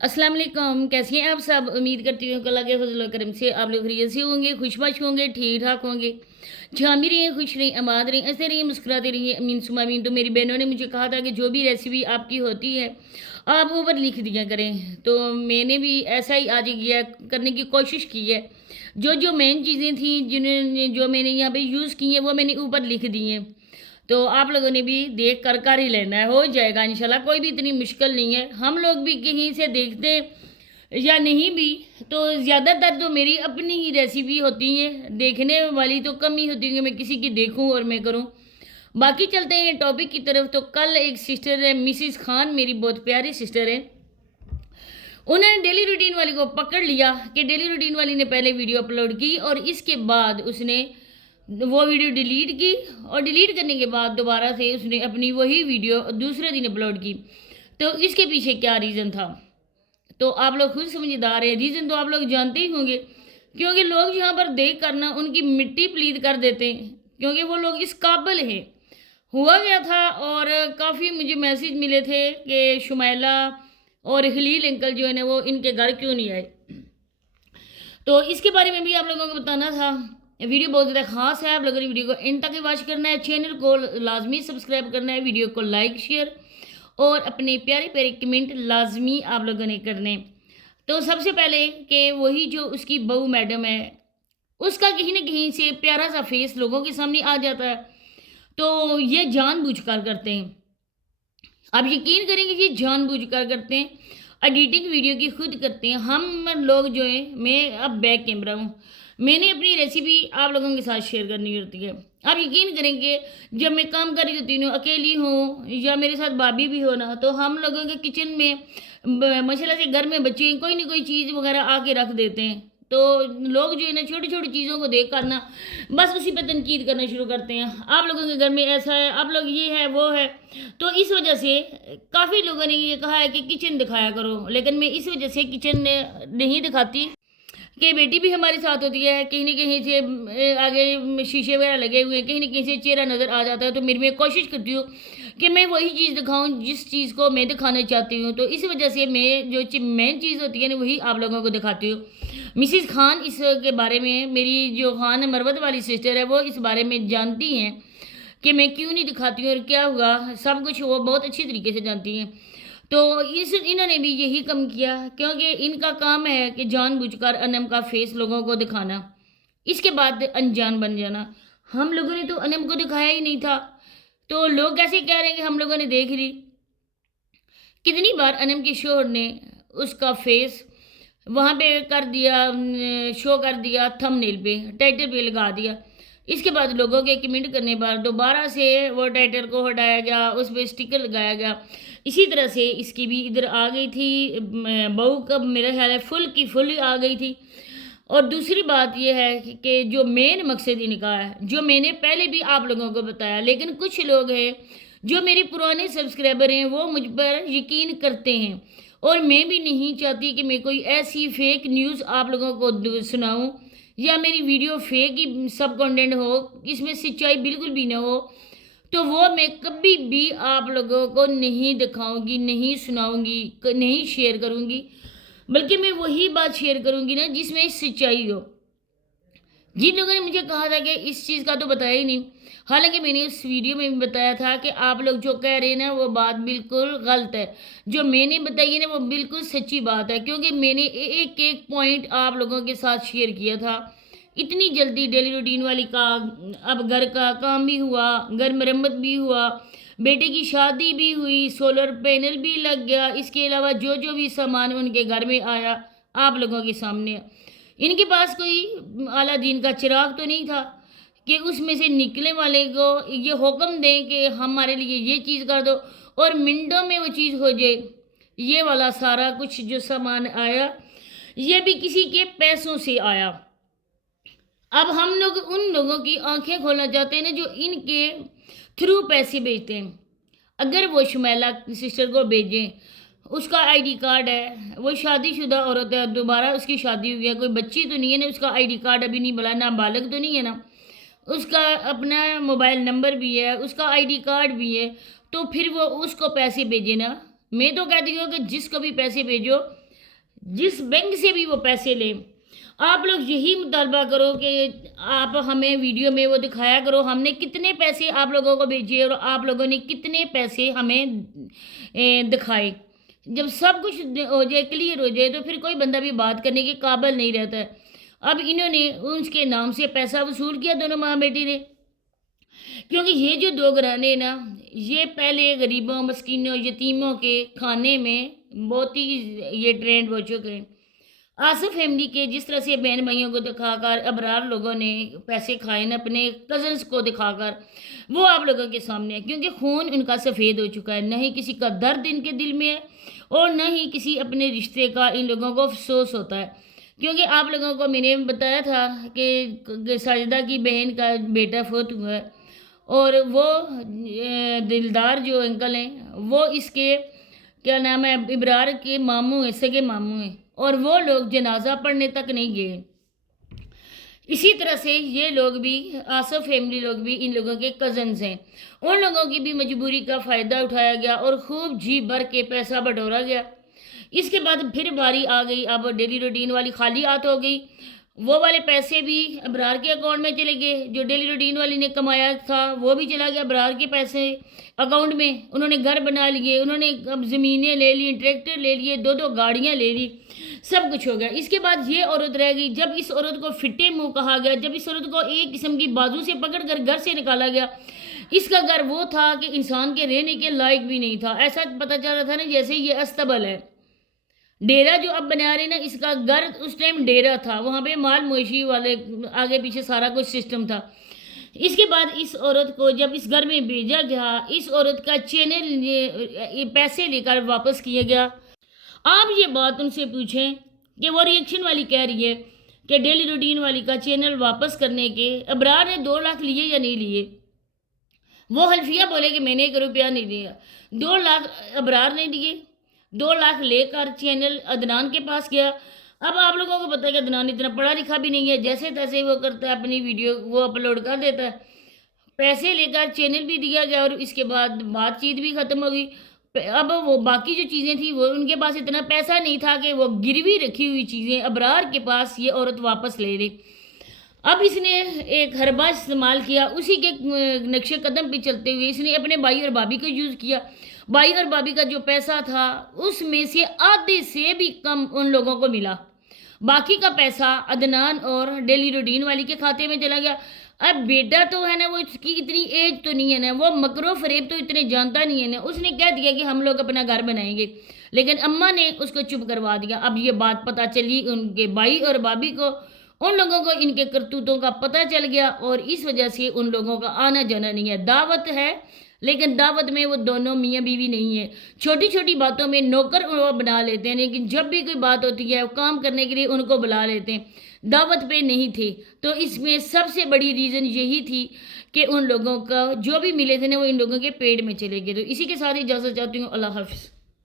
अस्सलाम वालेकुम। कैसे हैं आप सब? उम्मीद करती हूँ कि अल्लाह के फजल व करम से आप लोग खैरियत से होंगे, खुशबाश होंगे, ठीक ठाक होंगे। जहाँ भी रहिए खुश रहिए, आबाद रहिए, ऐसे रहिए, मुस्कुराते रहिए। अमीन सुमा अमीन। तो मेरी बहनों ने मुझे कहा था कि जो भी रेसिपी आपकी होती है आप ऊपर लिख दिया करें, तो मैंने भी ऐसा ही आज किया, करने की कोशिश की है। जो जो मेन चीज़ें थी जिन्होंने जो मैंने यहाँ पे यूज़ की हैं वो मैंने ऊपर लिख दी हैं। तो आप लोगों ने भी देख कर ही लेना है, हो जाएगा इंशाल्लाह। कोई भी इतनी मुश्किल नहीं है। हम लोग भी कहीं से देखते या नहीं भी, तो ज़्यादातर तो मेरी अपनी ही रेसिपी होती हैं, देखने वाली तो कम ही होती है कि मैं किसी की देखूं और मैं करूं। बाकी चलते हैं टॉपिक की तरफ। तो कल एक सिस्टर है, मिसिस खान, मेरी बहुत प्यारी सिस्टर है, उन्होंने डेली रूटीन वाली को पकड़ लिया कि डेली रूटीन वाली ने पहले वीडियो अपलोड की और इसके बाद उसने वो वीडियो डिलीट की, और डिलीट करने के बाद दोबारा से उसने अपनी वही वीडियो दूसरे दिन अपलोड की। तो इसके पीछे क्या रीज़न था, तो आप लोग खुद समझदार हैं। रीज़न तो आप लोग जानते ही होंगे, क्योंकि लोग यहाँ पर देख कर ना उनकी मिट्टी प्लीत कर देते हैं, क्योंकि वो लोग इस काबिल हैं। हुआ गया था, और काफ़ी मुझे मैसेज मिले थे कि शुमैला और खलील अंकल जो है ना वो इनके घर क्यों नहीं आए। तो इसके बारे में भी आप लोगों को बताना था। वीडियो बहुत ज़्यादा खास है, आप लोगों ने वीडियो को एंड तक वॉच करना है, चैनल को लाजमी सब्सक्राइब करना है, वीडियो को लाइक शेयर और अपने प्यारे प्यारे कमेंट लाजमी आप लोगों ने करने। तो सबसे पहले कि वही जो उसकी बहू मैडम है, उसका कहीं ना कहीं से प्यारा सा फेस लोगों के सामने आ जाता है, तो ये जानबूझकर करते हैं। आप यकीन करेंगे ये जानबूझकर करते हैं। एडिटिंग वीडियो की खुद करते हैं। हम लोग जो है, मैं अब बैक कैमरा हूँ, मैंने अपनी रेसिपी आप लोगों के साथ शेयर करनी होती है। आप यकीन करेंगे जब मैं काम कर रही होती हूँ, अकेली हूँ या मेरे साथ भाभी भी हो ना, तो हम लोगों के किचन में माशाल्लाह से घर में बच्चे कोई ना कोई चीज़ वगैरह आके रख देते हैं, तो लोग जो है ना छोटी छोटी चीज़ों को देख कर ना बस उसी पर तनकीद करना शुरू करते हैं। आप लोगों के घर में ऐसा है, आप लोग ये है वो है। तो इस वजह से काफ़ी लोगों ने ये कहा है कि किचन दिखाया करो, लेकिन मैं इस वजह से किचन नहीं दिखाती कि बेटी भी हमारे साथ होती है, कहीं न कहीं से आगे शीशे वगैरह लगे हुए हैं, कहीं न कहीं से चेहरा नज़र आ जाता है, तो मैं कोशिश करती हूँ कि मैं वही चीज़ दिखाऊँ जिस चीज़ को मैं दिखाना चाहती हूँ। तो इस वजह से मैं जो मेन चीज़ होती है ना वही आप लोगों को दिखाती हूँ। मिसिज़ खान इसके बारे में, मेरी जो खान मरवत वाली सिस्टर है वो इस बारे में जानती हैं कि मैं क्यों नहीं दिखाती हूँ और क्या हुआ, सब कुछ वो बहुत अच्छी तरीके से जानती हैं। तो इन्होंने भी यही कम किया, क्योंकि इनका काम है कि जानबूझकर अनम का फेस लोगों को दिखाना, इसके बाद अनजान बन जाना। हम लोगों ने तो अनम को दिखाया ही नहीं था, तो लोग कैसे कह रहे हैं कि हम लोगों ने देख ली। कितनी बार अनम के शोहर ने उसका फेस वहाँ पे कर दिया, शो कर दिया, थंबनेल पे टाइटल पे लगा दिया। इसके बाद लोगों के कमेंट करने पर दोबारा से वो टाइटल को हटाया गया, उस पर स्टिकर लगाया गया। इसी तरह से इसकी भी इधर आ गई थी, बहू का मेरा ख्याल है फुल की फुल आ गई थी। और दूसरी बात यह है कि जो मेन मकसद इनका है, जो मैंने पहले भी आप लोगों को बताया, लेकिन कुछ लोग हैं जो मेरे पुराने सब्सक्राइबर हैं वो मुझ पर यकीन करते हैं, और मैं भी नहीं चाहती कि मैं कोई ऐसी फेक न्यूज़ आप लोगों को सुनाऊं या मेरी वीडियो फेक ही सब कंटेंट हो, इसमें सच्चाई बिल्कुल भी ना हो। तो वो मैं कभी भी आप लोगों को नहीं दिखाऊंगी, नहीं सुनाऊंगी, नहीं शेयर करूंगी, बल्कि मैं वही बात शेयर करूंगी ना जिसमें सच्चाई हो। जिन लोगों ने मुझे कहा था कि इस चीज़ का तो बताया ही नहीं, हालांकि मैंने उस वीडियो में भी बताया था कि आप लोग जो कह रहे हैं ना वो बात बिल्कुल गलत है। जो मैंने बताई है ना वो बिल्कुल सच्ची बात है, क्योंकि मैंने एक एक पॉइंट आप लोगों के साथ शेयर किया था। इतनी जल्दी डेली रूटीन वाली का अब घर का काम भी हुआ, घर मरम्मत भी हुआ, बेटे की शादी भी हुई, सोलर पैनल भी लग गया, इसके अलावा जो जो भी सामान उनके घर में आया आप लोगों के सामने। इनके पास कोई आला दीन का चिराग तो नहीं था कि उसमें से निकले वाले को ये हुक्म दें कि हमारे लिए ये चीज़ कर दो और मिनटों में वो चीज़ हो जाए। ये वाला सारा कुछ जो सामान आया ये भी किसी के पैसों से आया। अब हम लोग उन लोगों की आंखें खोलना चाहते हैं ना जो इनके थ्रू पैसे भेजते हैं। अगर वो शुमैला सिस्टर को भेजें, उसका आईडी कार्ड है, वो शादीशुदा औरत है, दोबारा उसकी शादी हुई है, कोई बच्ची तो नहीं है ना, उसका आईडी कार्ड अभी नहीं बना, नाबालिग तो नहीं है ना, उसका अपना मोबाइल नंबर भी है, उसका आईडी कार्ड भी है, तो फिर वो उसको पैसे भेजे ना। मैं तो कहती हूँ कि जिसको भी पैसे भेजो جس بینک سے بھی وہ پیسے لیں، آپ لوگ یہی مطالبہ کرو کہ آپ ہمیں ویڈیو میں وہ دکھایا کرو ہم نے کتنے پیسے آپ لوگوں کو بھیجے اور آپ لوگوں نے کتنے پیسے ہمیں دکھائے۔ جب سب کچھ ہو جائے، کلیئر ہو جائے، تو پھر کوئی بندہ بھی بات کرنے کے قابل نہیں رہتا ہے۔ اب انہوں نے اس کے نام سے پیسہ وصول کیا دونوں ماں بیٹی نے، کیونکہ یہ جو دو گھرانے نا، یہ پہلے غریبوں، مسکینوں، یتیموں کے کھانے میں بہت ہی یہ ٹرینڈ ہو چکے ہیں۔ آصف فیملی کے جس طرح سے بہن بھائیوں کو دکھا کر ابرار لوگوں نے پیسے کھائے نا، اپنے کزنس کو دکھا کر، وہ آپ لوگوں کے سامنے ہے، کیونکہ خون ان کا سفید ہو چکا ہے، نہ ہی کسی کا درد ان کے دل میں ہے اور نہ ہی کسی اپنے رشتے کا ان لوگوں کو افسوس ہوتا ہے۔ کیونکہ آپ لوگوں کو میں نے بتایا تھا کہ ساجدہ کی بہن کا بیٹا فوت ہوا ہے، اور وہ دلدار جو انکل ہیں وہ اس کے کیا نام ہے ابرار کے ماموں ہیں، سگے ماموں ہیں، اور وہ لوگ جنازہ پڑھنے تک نہیں گئے۔ اسی طرح سے یہ لوگ بھی، آصف فیملی لوگ بھی ان لوگوں کے کزنز ہیں، ان لوگوں کی بھی مجبوری کا فائدہ اٹھایا گیا اور خوب جی بھر کے پیسہ بٹورا گیا۔ اس کے بعد پھر باری آ گئی، اب ڈیلی روٹین والی خالی ہاتھ ہو گئی، وہ والے پیسے بھی ابرار کے اکاؤنٹ میں چلے گئے، جو ڈیلی روٹین والی نے کمایا تھا وہ بھی چلا گیا ابرار کے پیسے اکاؤنٹ میں۔ انہوں نے گھر بنا لیے، انہوں نے اب زمینیں لے لی، ٹریکٹر لے لیے، دو دو گاڑیاں لے لی، سب کچھ ہو گیا۔ اس کے بعد یہ عورت رہ گئی، جب اس عورت کو فٹے منہ کہا گیا، جب اس عورت کو ایک قسم کی بازو سے پکڑ کر گھر سے نکالا گیا، اس کا گھر وہ تھا کہ انسان کے رہنے کے لائق بھی نہیں تھا، ایسا پتہ چل رہا تھا نا جیسے یہ استبل ہے۔ ڈیرا جو اب بنا رہے نا، اس کا گھر اس ٹائم ڈیرا تھا، وہاں پہ مال مویشی والے آگے پیچھے سارا کچھ سسٹم تھا۔ اس کے بعد اس عورت کو جب اس گھر میں بھیجا گیا، اس عورت کا چینل پیسے لے کر واپس کیا گیا۔ آپ یہ بات ان سے پوچھیں کہ وہ ریئیکشن والی کہہ رہی ہے کہ ڈیلی روٹین والی کا چینل واپس کرنے کے ابرار نے 2 لاکھ لیے یا نہیں لیے؟ وہ حلفیہ بولے کہ میں نے 1 روپیہ نہیں لیا۔ 2 لاکھ ابرار نے دیے، 2 لاکھ لے کر چینل عدنان کے پاس گیا۔ اب آپ لوگوں کو پتہ ہے کہ عدنان اتنا پڑھا لکھا بھی نہیں ہے، جیسے تیسے وہ کرتا ہے، اپنی ویڈیو وہ اپلوڈ کر دیتا ہے۔ پیسے لے کر چینل بھی دیا گیا اور اس کے بعد بات چیت بھی ختم ہو گئی۔ اب وہ باقی جو چیزیں تھیں وہ ان کے پاس اتنا پیسہ نہیں تھا کہ وہ گروی رکھی ہوئی چیزیں ابرار کے پاس یہ عورت واپس لے لے۔ اب اس نے ایک حربہ استعمال کیا، اسی کے نقش قدم پہ چلتے ہوئے اس نے اپنے بھائی اور بھابھی کو یوز کیا۔ بھائی اور بھابھی کا جو پیسہ تھا اس میں سے آدھے سے بھی کم ان لوگوں کو ملا، باقی کا پیسہ عدنان اور ڈیلی روٹین والی کے کھاتے میں چلا گیا۔ اب بیٹا تو ہے نا، وہ اس کی اتنی ایج تو نہیں ہے نا، وہ مکر و فریب تو اتنے جانتا نہیں ہے نا، اس نے کہہ دیا کہ ہم لوگ اپنا گھر بنائیں گے، لیکن اماں نے اس کو چپ کروا دیا۔ اب یہ بات پتہ چلی ان کے بھائی اور بھابھی کو، ان لوگوں کو ان کے کرتوتوں کا پتہ چل گیا، اور اس وجہ سے ان لوگوں کا آنا جانا نہیں ہے۔ دعوت ہے لیکن دعوت میں وہ دونوں میاں بیوی نہیں ہے، چھوٹی چھوٹی باتوں میں نوکر وہ بنا لیتے ہیں، لیکن جب بھی کوئی بات ہوتی ہے کام کرنے کے لیے ان کو بلا لیتے ہیں، دعوت پہ نہیں تھے۔ تو اس میں سب سے بڑی ریزن یہی تھی کہ ان لوگوں کا جو بھی ملے تھے نا وہ ان لوگوں کے پیٹ میں چلے گئے۔ تو اسی کے ساتھ اجازت چاہتی ہوں، اللہ حافظ۔